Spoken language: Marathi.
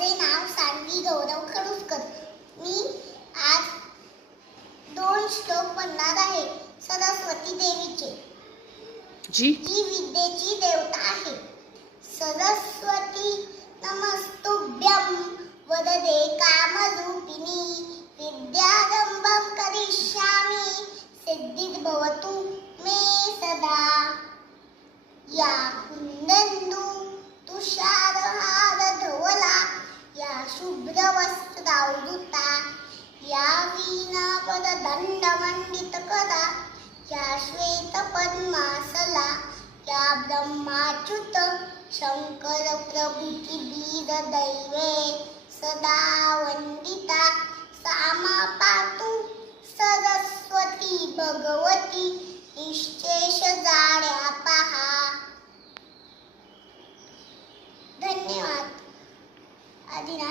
माझे नाव सांगी गौरव खडूसकर. मी आज दोन श्लोक म्हणणार आहे सरस्वती देवीचे. जी. जी विद्येची देवता आहे. सरस्वती नमस्तुभ्यम वरदे कामरूपिणी विद्यारंभम करिष्यामी सिद्धित भवतु मे सदा. या कुंदनू तुषार या शुभ्रवस्त्रावृता या वीणापद या श्वेत या ब्रह्माच्युत शंकर प्रभूती दैवे सदा वंदिता सामा पातु सरस्वती भगवती निश्चेष जाड्या पहा। धन्यवाद। आदिनाथ।